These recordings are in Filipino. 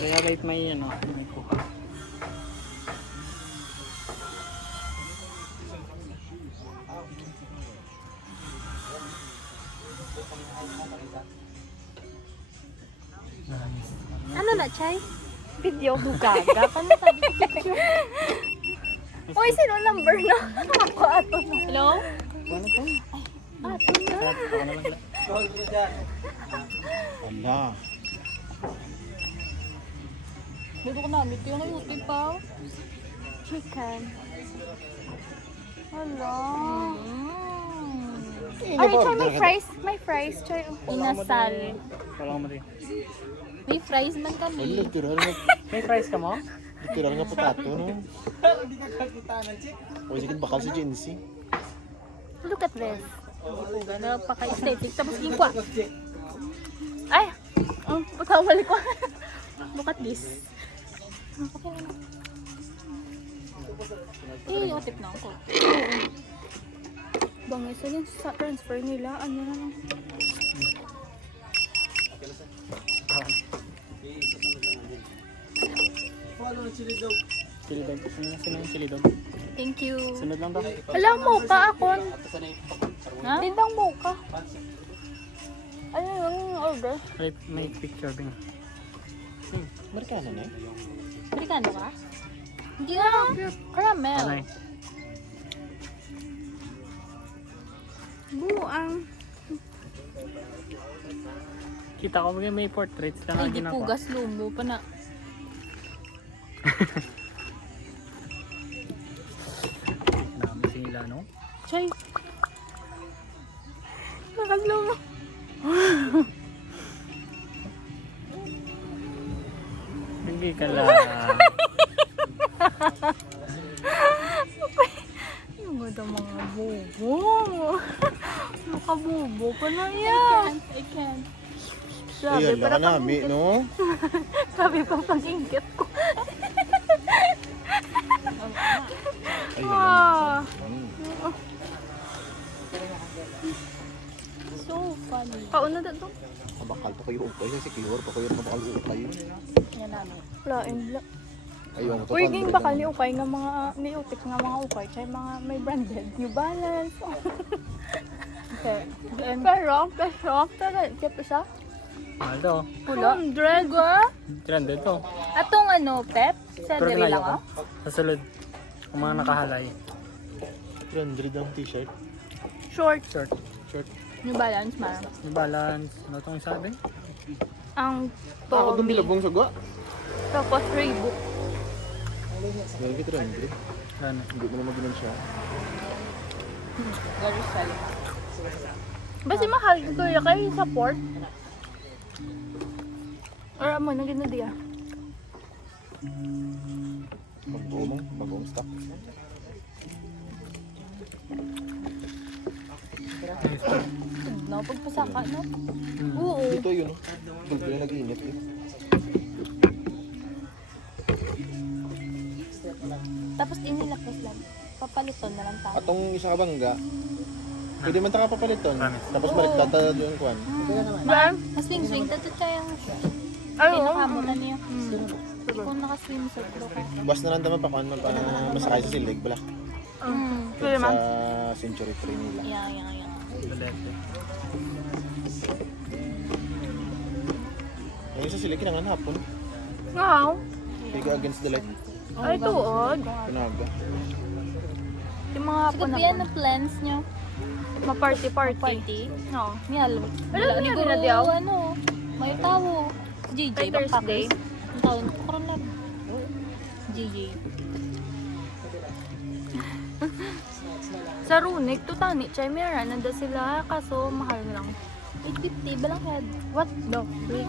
Kaya kahit may ano, may kuha. Ano na, Chay? Video dugaga. Paano tayo picture? Uy, sino number na? Ako ato na. Hello? Ano po? Ato na. Ako na lang. Ala. Dito ko namin. Ito yung ayuti pa. Chicken. Hala. Ay, Chay, may fries. May fries, Chay. Inasal. Wala ka mali. May fries man Ay, kami. literal nga. May price ka mo? Literal nga potato, no? O, sige, bakal si Jency. Look at this. Napaka-aesthetic. Tapos gingkwa. Ay! Ang patawali ko. Look at this. Okay lang. Eh, otip na ako. Bangay sa yan sa transfer nila. Ano na lang. Silidog. Sino yung silidog? Thank you. Sunod lang daw. Alam mo ka ako. Ha? Tindang mo ka. Ano yung order? May picture din. Marikana na eh. Amerikano ka? Hindi nga. Caramel. Anay. Buang. Kita ko may portraits ka na Ay, di ginagawa. pugas lumo pa na. Dami sila, no? Chay. Nakaslumo. Hindi ka lang. Ano ba ito mga bobo? Makabobo pa na yan. I can't. Sabi, Ayan, para laka nami, pang-ingit. no? Sabi pang pag-ingit ko. Ayun Ah, naman. so funny. Pauna na ito? Kabakal pa kayo ukay. Kasi kiyor pa kayo kabakal ukay. Yan namin. Lain lang. Ayaw mo to. Uy, ging bakal ni ukay nga mga, ni utik nga mga ukay. Chay mga may branded. New Balance. Okay. Pero, talaga. Kaya siya? Aldo. Pula. 100 ga? 300 to. Atong ano, Pep? Sa Pero diri ginayo lang ko. ako? Sa sulod. Kung mga nakahalay. 300 ang t-shirt. Short. Short. Short. New Balance, man. New Balance. Ano itong sabi? Ang Ako doon Tommy. bilabong sagwa. Tapos Reebok. Mayroon 300. Ano? Hindi mo na maginan siya. Very solid. Basta mahal ko yung kayo support. Or amo, naging na diya. Bagong stock. No, pagpasaka, no? Hmm. Oo. Dito yun, no? Dito yung nag-iinit eh. Tapos inilakos lang. Papaliton na lang tayo. Atong isa ka bangga, pwede man taka papaliton. Promise. Tapos balik tata yung kwan. Ba? Swing-swing. Tato tayo yung Ay, oo. pinakamutan niya. Kung naka-swim sa pro ka. Bas na lang naman pa kwan man pa masakay sa silig bala. Pwede Sa man. Century 3 nila. Yeah. Balete. Yung isa silig kinangan hapon. Wow. Higa against the light. Ay, tuod. Pinaga. Yung mga hapon Siguro na yan ang plans nyo. Ma-party-party. Party. No. Miyal. Alam niyo na diyaw? Ano, may tawo. JJ, Ay, Thursday. Ang taon ko karon lang. JJ. Sa Runik, tutani, chay, meron. Nanda sila, kaso mahal lang. 850, balang head. What the freak?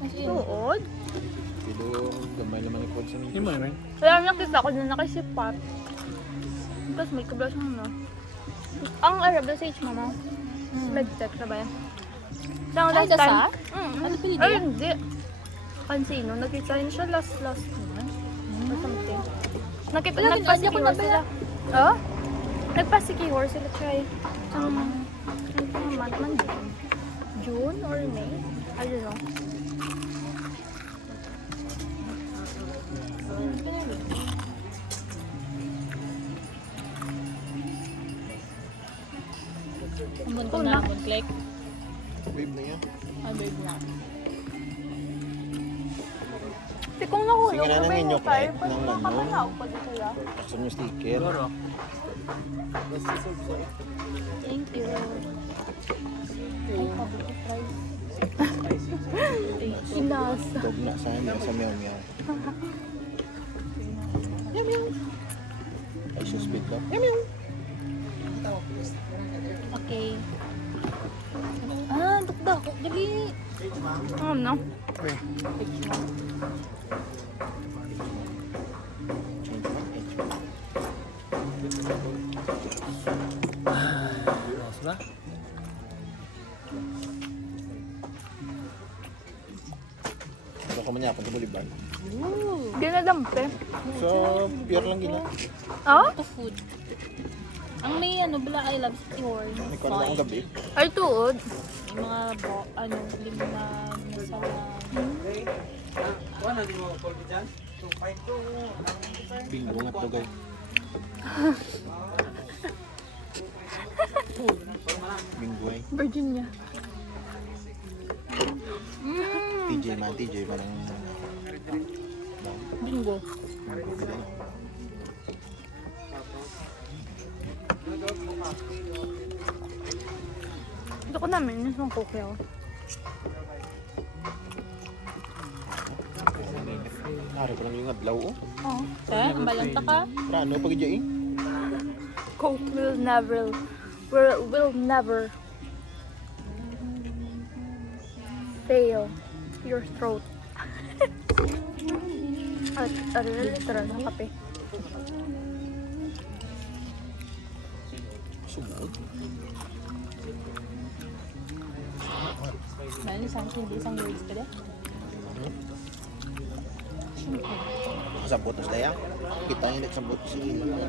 As in, Tuod? Pero gamay naman yung sa Hindi mo naman. Kaya nakita ko na nakisipat. Tapos may kabla siyang ano. Ang Arab na sage, mama. Nag-check na ba yan? Siyang Ay, last time. dasar? Mm. Ano pinili Ay, yan? hindi. Pansino, nakita rin siya last month. Or something. Nakita, Wala, nagpa-secure ko na ba sila. Oh? Nagpa-secure sila, try. Ano month man din? June or May? I don't know. Click. Babe na yan. Ah, babe na. Kasi kung nahulog, Sige na sabay namin mo yung tayo, click pwede ng ano. makakalaw pa dito ya. Taksan yung sticker. Siguro. Thank you. Inas. Dog na sana sa meow meow. Meow meow. Ay, suspect ko. Meow meow. Okay. Ah, dukdak. Dali. Ano? Change mo. Ayos ba? Ito ko man niya, sa Bolivar. Ginadampe. So, pure lang gina. Ah? To food. Ang may ano, bala I love city horn. May kwan lang akong gabi. Ay, tuod. May mga limunan, masarap. Bingo nga to guys. Bingo eh. Virginia. TJ man ang... Bingo. Ito ko namin, yung isang cookie ako. Hari ko lang yung adlaw oh. Oh. Kaya, ang balanta ka. Rano, pag eh. Coke will never fail your throat. At literal na kape. Sumod. Dahil isang words ka din. Kasabot na sila. Kita niya nagsabot si Ila.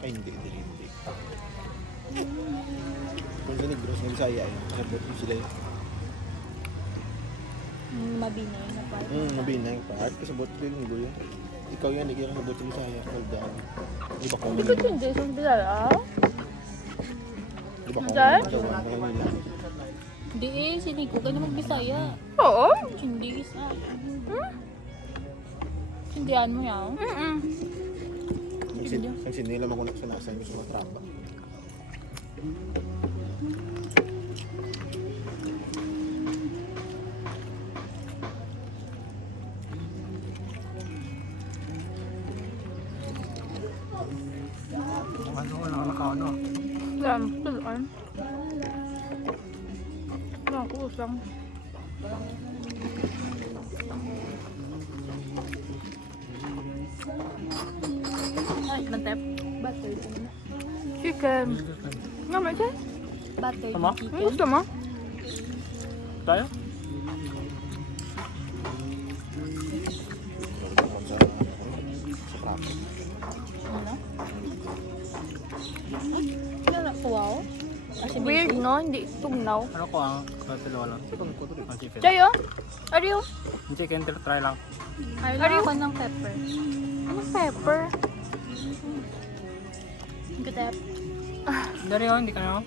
Ay, hindi. Kung sa Negros, ng Bisaya, kasabot mo sila yun. Mabinay na pa. Mabinay pa. At kasabot ko yung Negro yun. Ikaw yan, hindi ka kasabot sa Bisaya. Hold down. Di ba kung Ikaw yung Jason Villara? Di ba kung Dahil? kung nila. Hindi eh, si Nico ka na magbisaya. Oo. Hindi isa. Sindihan mo yan. Ang sinila mo kung nasan gusto mo traba. Ano? Yan, tuloan. Kusang. Ay, mantep. Butter. Chicken. Nga may dyan? Butter. Tama? Ano gusto mo? Tayo? Sa traba. Ano? Ano na? Wow. Weird, no? Hindi tugnaw. Ano ko ang dalawa lang? Ang chicken. Chayo? Ariyo? Ang chicken, try lang. Ay, lang ako ng pepper. Anong pepper? Gutep. Dari oh, hindi ka na.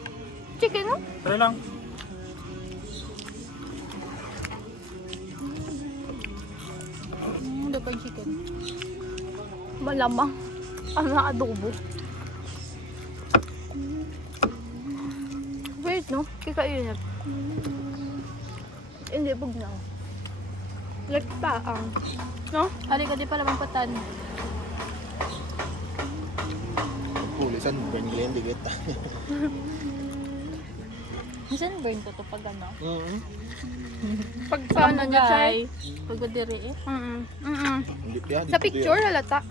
Chicken, no? Try lang. Dapat chicken. Malamang. Ano na adobo? Weird, no? Kikainit. Hindi, bugnaw. Like paang. No? Halika di pala patan. Pulisan, burn glen, digit. Minsan burn ko to pag ano. Pag sa ano niya, Chay? Pag badiri eh. Hindi pa. Sa picture, halata.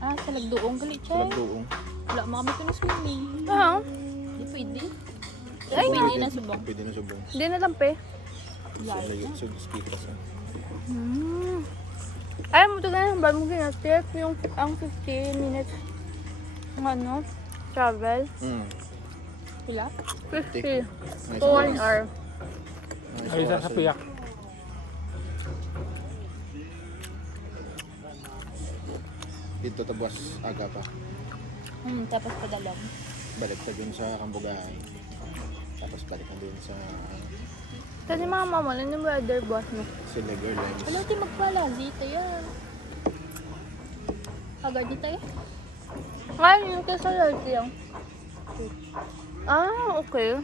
Ah, sa lagdoong galit siya. Doong. Wala mga kami swimming. Oo. Di pwede. Ay, pwede na subong. Pwede na subong. Hindi na lampe. So, layo. So, speaker sa. Ay, mo ito ganyan. Ba't mo ginatip yung ang 15 minutes ano, travel? Pila? 50 to 1 hour. Ay, isa sa piyak. Dito tabas aga pa. Tapos padalong. Balik ka dun sa Cambugahay. Tapos balik ka dun sa Kasi mama mo, lang yung brother boss mo. Silig Airlines. Wala, di magpala. Dito yan. Agad dito eh. Ngayon yung kasalat yung. Ah, okay.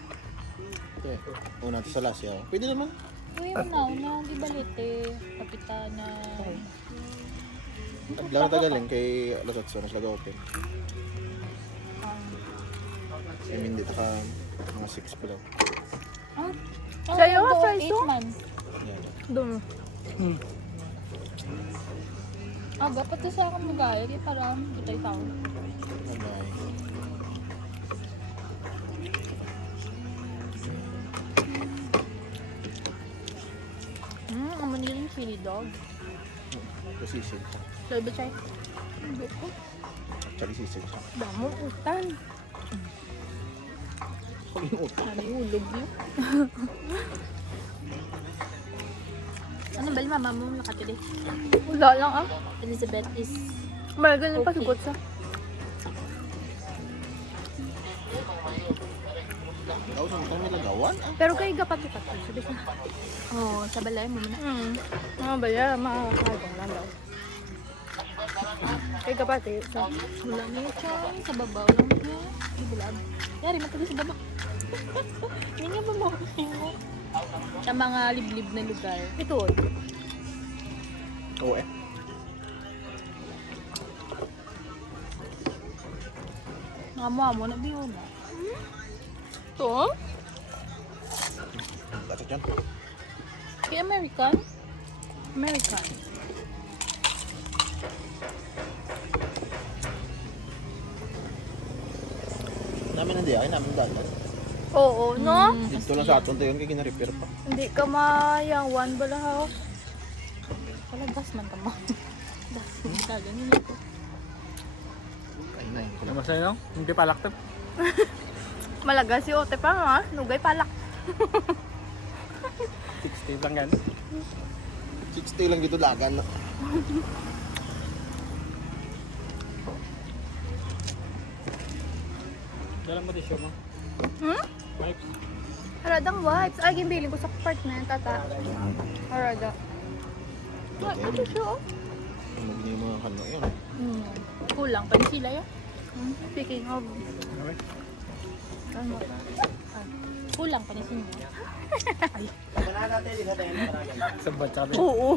Okay. Una natin sa Lasyaw. Pwede naman. Uy, una, di balite. Kapitana. Lang tagaling kay alas 8 na sila open. Kaya hindi ka mga 6 pa lang. Sa'yo, fries to? Yan. Doon. Hmm. Dapat sa akin magaya. Kaya parang kita'y tao. Bye-bye. Ang maniling chili dog. Ito sisil. Sabi ba siya? Actually sisil siya. Damo, utan. Sabi, ulog yun. Ano ba, mama mo nakatili? Wala lang ah. Elizabeth is May ganyan Okay. pasugot sa. Ikaw sa mga nilagawan? Pero kay gapat-gapat. Sabi ko. oh, sa balay mo muna. Mga baya, makakagong lang daw. Kay gapat eh. So, Wala niya siya. Sa babaw lang niya. Ibulag. Yari, matagal sa baba. Hindi nga ba mo? Sa mga liblib na lugar. ito. Oo eh. Mga mo na biyo na. Ito? Dapat yan. Kay American? American. Namin hindi ay namin datan. Oo, no? Dito lang sa aton tayo kaya gina-repair pa. Hindi ka mayawan bala ha. Wala gas man tama. Das. Ganyan ko. Ay na, hindi ko Ano lang. masaya no? Hindi palak to. Malaga si Ote pa ha. Nugay palak. 60 lang yan. 60 lang dito lagan na. Dalang mo tissue mo. Wipes. Haradang wipes. Ay, gimbiling ko sa apartment, tata. Harada. Ay, Ito siya oh. Magiging yung mga kano yun. Kulang pa ni sila yan. Speaking of, Okay. ano, Kulang pa ni sila. Sabat sa kapit. oo.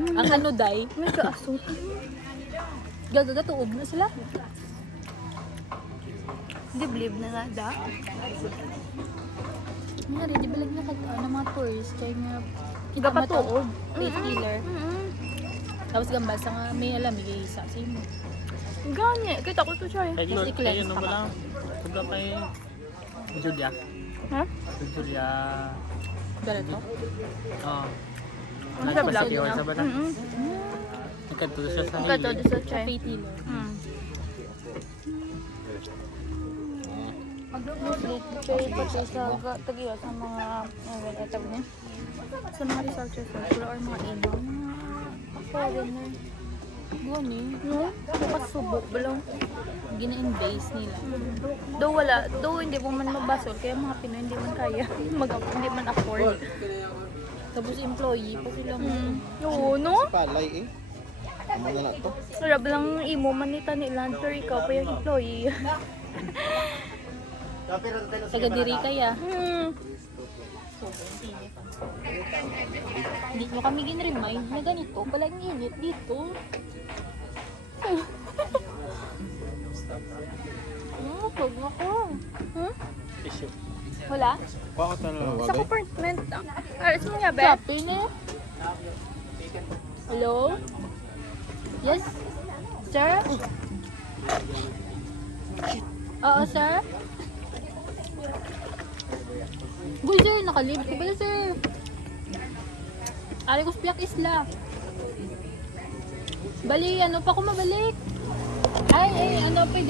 Ang ano day, May kaasot. gagagatuog na sila. Diblib na nga da. Nga di balag na ng mga tourist. Kaya nga, kita Gapatuog. Faith healer. Tapos gambal sa nga, may alam, may isa sa imo. Gani, kita ko to siya eh. Kay Yes, Lord, i-cleanse kay ano pa mo ka. lang. Sobrang kay Julia. Ha? Julia. Dala to? Oo. Ano siya ba lang? Nagkakasiyawan sa bata. Nagkanto siya sa Ikaw to hili. sa Sa siya. faith healer. Pay pati sa tagiyo sa mga tawag niya. Sa mga researchers or mga ino. Foreigner. Gani. No? Nakasubok ba lang? Gina-invase nila. Though wala, though hindi mo man mabasol, kaya mga Pinoy hindi man kaya, hindi man afford. Tapos employee pa sila mo. Oo, no? Palay eh. Ano na lang to? Sarap lang imo man ni Tani Lanter, ikaw pa yung employee. Taga diri kaya. Hindi nyo kami gin-remind na ganito. Palang init dito. Huwag mo ko. Tissue. Wala? Kuha ko talaga. Ano, Sa bagay? apartment. Aras mo nga, be? Sabi na. Hello? Yes? Sir? Oo, sir? Boy, sir, nakalib ko ba sir? Ari ko spiyak isla. Bali, ano pa ko mabalik? Ay, ano, pwede.